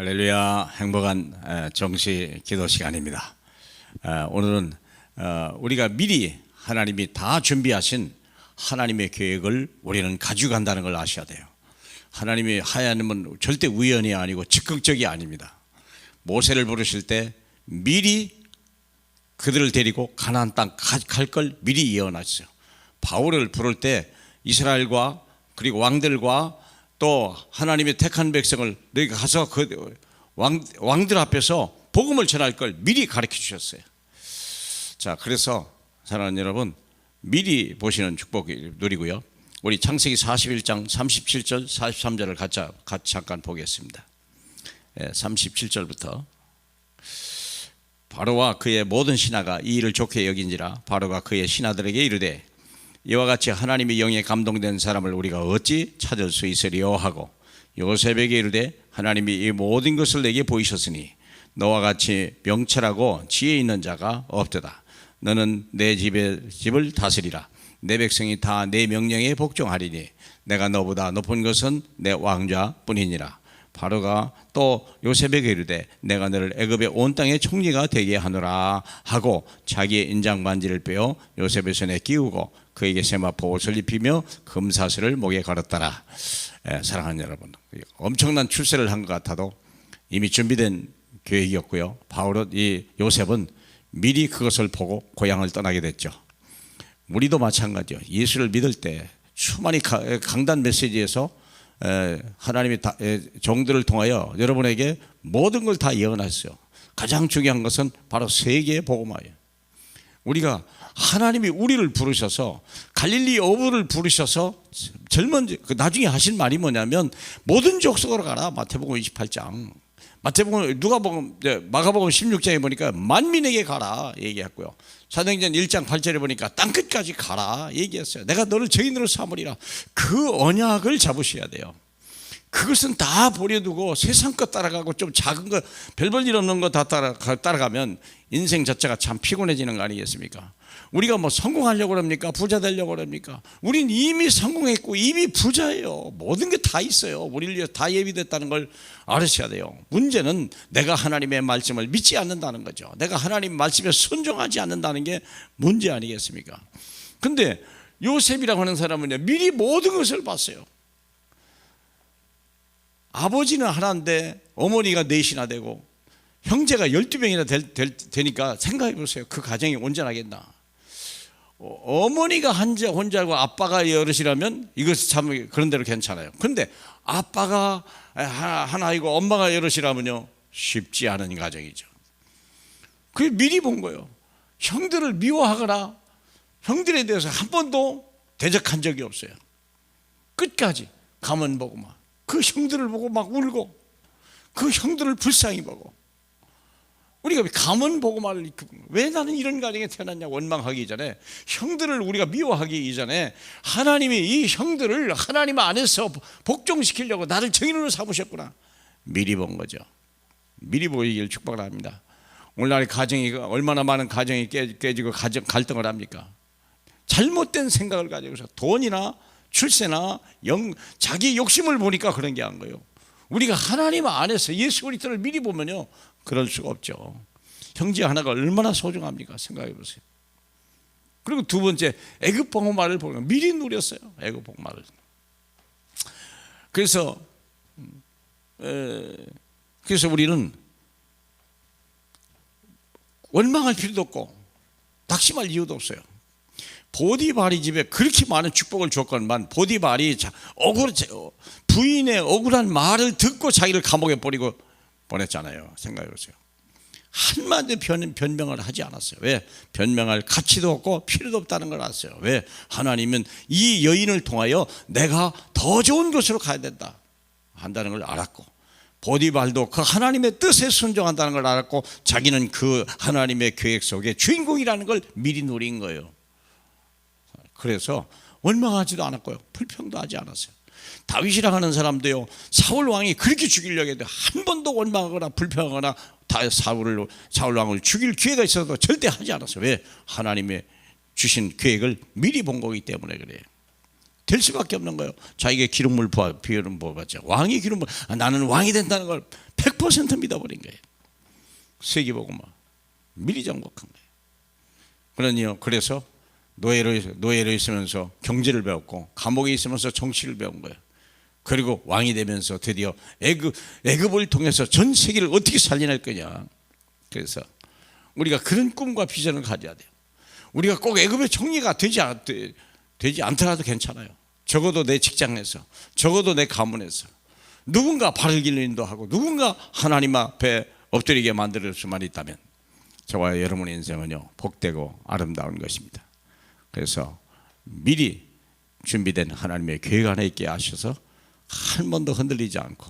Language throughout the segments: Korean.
할렐루야. 행복한 정시 기도 시간입니다. 오늘은 우리가 미리 하나님이 다 준비하신 하나님의 계획을 우리는 가지고 간다는 걸 아셔야 돼요. 하나님은 절대 우연이 아니고 즉흥적이 아닙니다. 모세를 부르실 때 미리 그들을 데리고 가나안 땅 갈 걸 미리 예언하셨어요. 바울을 부를 때 이스라엘과 그리고 왕들과 또 하나님의 택한 백성을 너희가 가서 그 왕들 앞에서 복음을 전할 걸 미리 가르쳐 주셨어요. 자, 그래서 사랑하는 여러분, 미리 보시는 축복을 누리고요. 우리 창세기 41장 37절 43절을 같이 잠깐 보겠습니다. 37절부터 바로와 그의 모든 신하가 이 일을 좋게 여긴지라 바로가 그의 신하들에게 이르되 이와 같이 하나님의 영에 감동된 사람을 우리가 어찌 찾을 수 있으리요 하고 요셉에게 이르되 하나님이 이 모든 것을 내게 보이셨으니 너와 같이 명철하고 지혜 있는 자가 없도다. 너는 내 집을 다스리라. 내 백성이 다 내 명령에 복종하리니 내가 너보다 높은 것은 내 왕자뿐이니라. 바로가 또 요셉에게 이르되 내가 너를 애굽의 온 땅의 총리가 되게 하노라 하고 자기의 인장 반지를 빼어 요셉의 손에 끼우고 그에게 세마포 옷을 입히며 금사슬을 목에 걸었더라. 사랑하는 여러분, 엄청난 출세를 한 것 같아도 이미 준비된 계획이었고요. 이 요셉은 미리 그것을 보고 고향을 떠나게 됐죠. 우리도 마찬가지요. 예수를 믿을 때 수많이 강단 메시지에서 하나님의 종들을 통하여 여러분에게 모든 걸 다 예언하셨어요. 가장 중요한 것은 바로 세계의 복음화예요. 우리가 하나님이 우리를 부르셔서 갈릴리 어부를 부르셔서 나중에 하신 말이 뭐냐면 모든 족속으로 가라. 마태복음 28장. 마가복음 16장에 보니까 만민에게 가라 얘기했고요. 사도행전 1장 8절에 보니까 땅끝까지 가라 얘기했어요. 내가 너를 죄인으로 삼으리라. 그 언약을 잡으셔야 돼요. 그것은 다 버려두고 세상 것 따라가고 좀 작은 거 별 볼 일 없는 거 다 따라가면 인생 자체가 참 피곤해지는 거 아니겠습니까? 우리가 뭐 성공하려고 합니까? 부자 되려고 합니까? 우린 이미 성공했고 이미 부자예요. 모든 게 다 있어요. 우리를 위해 다 예비됐다는 걸 알으셔야 돼요. 문제는 내가 하나님의 말씀을 믿지 않는다는 거죠. 내가 하나님 말씀에 순종하지 않는다는 게 문제 아니겠습니까? 근데 요셉이라고 하는 사람은 미리 모든 것을 봤어요. 아버지는 하나인데 어머니가 넷이나 되고 형제가 12명이나 되니까 생각해 보세요. 그 가정이 온전하겠나? 어머니가 혼자고 아빠가 여럿이라면 이것이 참 그런 대로 괜찮아요. 그런데 아빠가 하나이고 엄마가 여럿이라면요 쉽지 않은 가정이죠. 그게 미리 본 거예요. 형들을 미워하거나 형들에 대해서 한 번도 대적한 적이 없어요. 끝까지 가만 보고 그 형들을 보고 막 울고 그 형들을 불쌍히 보고 우리가 가문 보고 말을 왜 나는 이런 가정에 태어났냐 원망하기 전에 형들을 우리가 미워하기 이전에 하나님이 이 형들을 하나님 안에서 복종시키려고 나를 증인으로 삼으셨구나 미리 본 거죠. 미리 보이길 축복을 합니다. 오늘날 가정이 얼마나 많은 가정이 깨지고 갈등을 합니까? 잘못된 생각을 가지고서 돈이나 출세나 자기 욕심을 보니까 그런 게 한 거예요. 우리가 하나님 안에서 예수 그리스도를 미리 보면요 그럴 수가 없죠. 형제 하나가 얼마나 소중합니까? 생각해 보세요. 그리고 두 번째 애굽 복음화를 보면 미리 누렸어요. 애굽 복음화를. 그래서 우리는 원망할 필요도 없고 낙심할 이유도 없어요. 보디발이 집에 그렇게 많은 축복을 줬건만 보디발이 부인의 억울한 말을 듣고 자기를 감옥에 버리고 보냈잖아요. 생각해 보세요. 한마디 변명을 하지 않았어요. 왜? 변명할 가치도 없고 필요도 없다는 걸 알았어요. 왜? 하나님은 이 여인을 통하여 내가 더 좋은 곳으로 가야 된다 한다는 걸 알았고 보디발도 그 하나님의 뜻에 순종한다는 걸 알았고 자기는 그 하나님의 계획 속에 주인공이라는 걸 미리 누린 거예요. 그래서 원망하지도 않았고요. 불평도 하지 않았어요. 다윗이라 하는 사람도요. 사울 왕이 그렇게 죽이려고 해도 한 번도 원망하거나 불평하거나 사울 왕을 죽일 기회가 있어도 절대 하지 않았어요. 왜? 하나님의 주신 계획을 미리 본 거기 때문에 그래요. 될 수밖에 없는 거예요. 자기가 기름을 부어봤죠. 왕이 기름을 나는 왕이 된다는 걸 100% 믿어버린 거예요. 세계복음화 미리 정복한 거예요. 그러니요. 그래서 노예로 있으면서 경제를 배웠고 감옥에 있으면서 정치를 배운 거예요. 그리고 왕이 되면서 드디어 애굽을 통해서 전 세계를 어떻게 살려낼 거냐. 그래서 우리가 그런 꿈과 비전을 가져야 돼요. 우리가 꼭 애굽의 총리가 되지 않더라도 괜찮아요. 적어도 내 직장에서, 적어도 내 가문에서 누군가 바를 길로 인도하고 누군가 하나님 앞에 엎드리게 만들 수만 있다면 저와 여러분의 인생은요 복되고 아름다운 것입니다. 그래서 미리 준비된 하나님의 계획 안에 있게 하셔서 한 번도 흔들리지 않고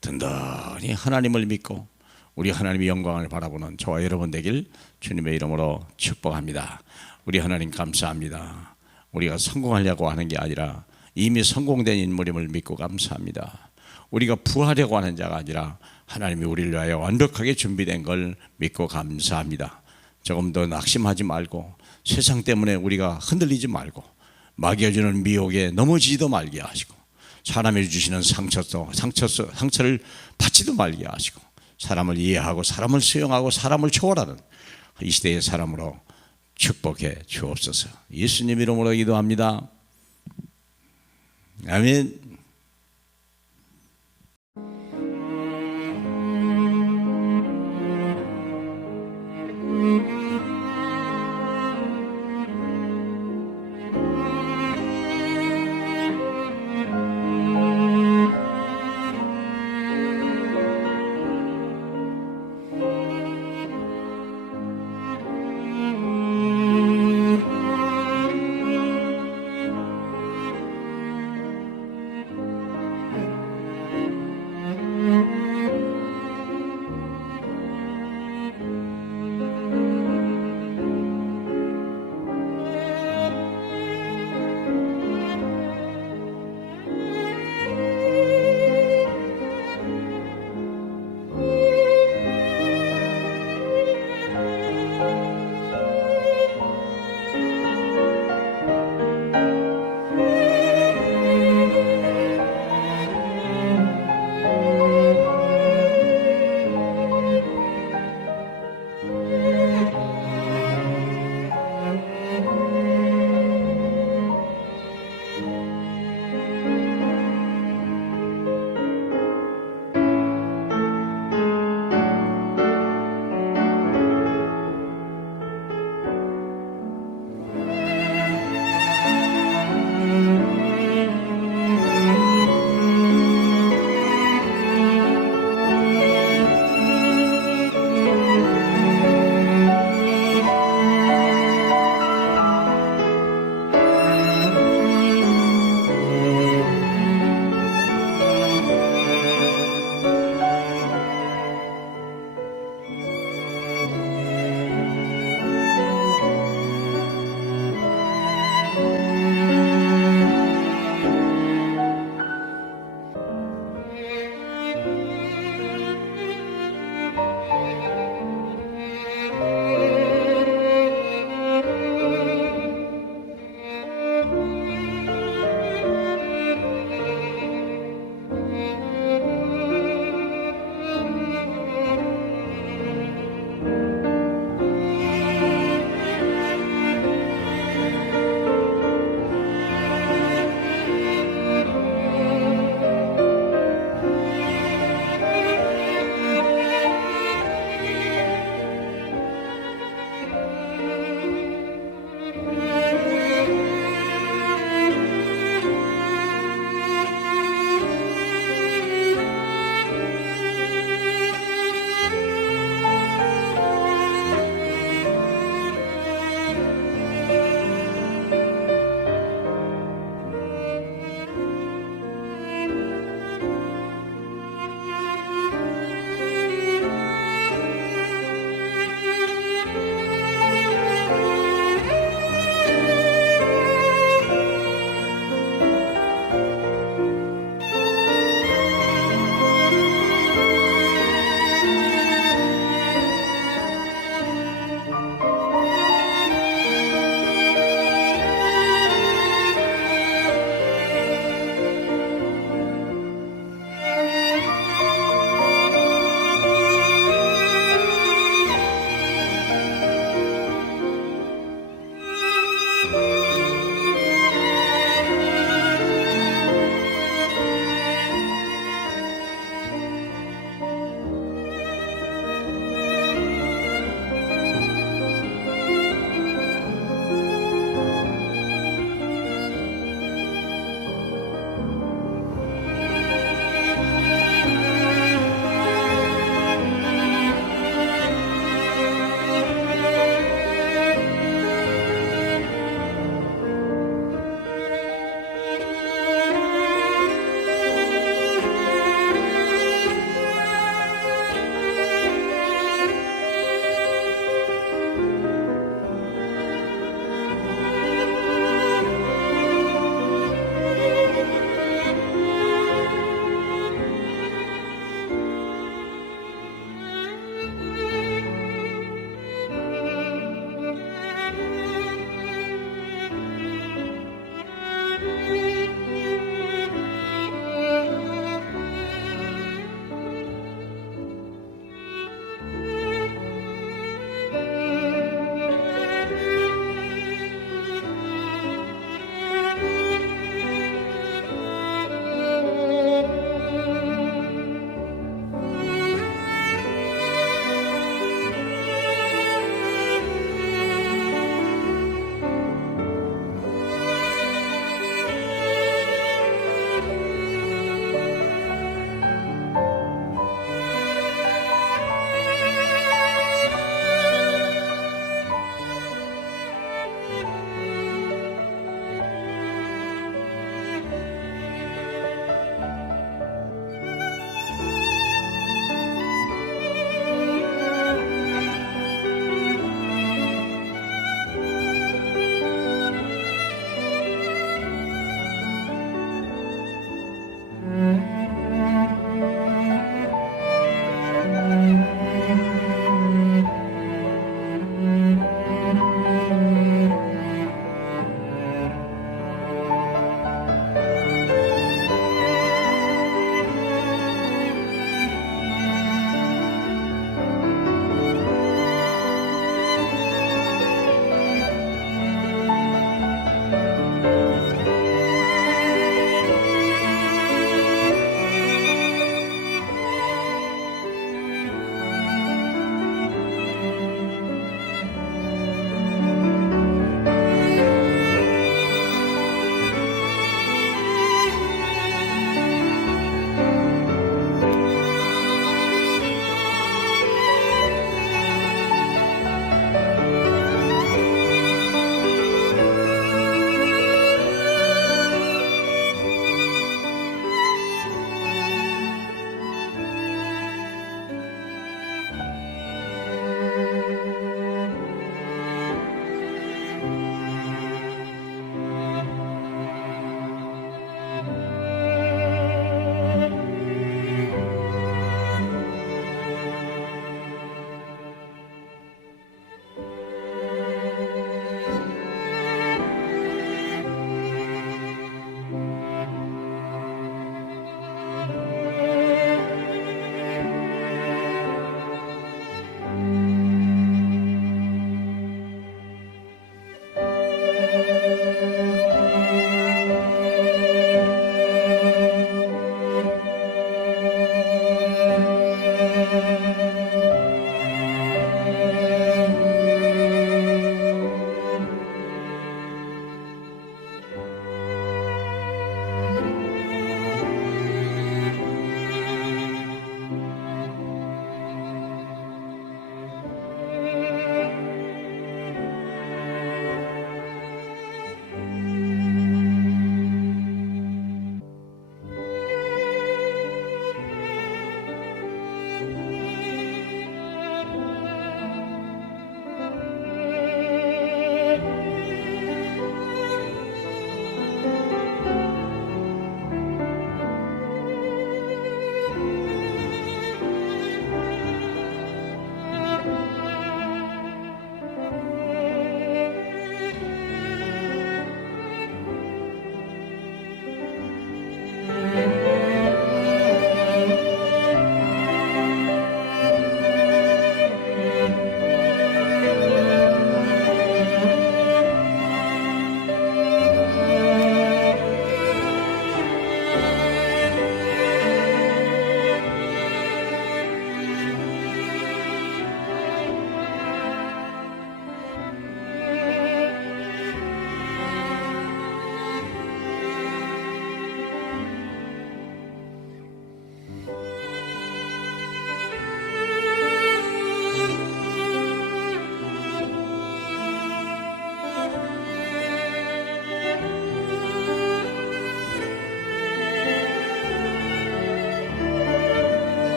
든든히 하나님을 믿고 우리 하나님의 영광을 바라보는 저와 여러분 되길 주님의 이름으로 축복합니다. 우리 하나님 감사합니다. 우리가 성공하려고 하는 게 아니라 이미 성공된 인물임을 믿고 감사합니다. 우리가 부하려고 하는 자가 아니라 하나님이 우리를 위하여 완벽하게 준비된 걸 믿고 감사합니다. 조금 더 낙심하지 말고 세상 때문에 우리가 흔들리지 말고 마귀가 주는 미혹에 넘어지지도 말게 하시고 사람이 주시는 상처를 받지도 말게 하시고 사람을 이해하고 사람을 수용하고 사람을 초월하는 이 시대의 사람으로 축복해 주옵소서. 예수님 이름으로 기도합니다. 아멘.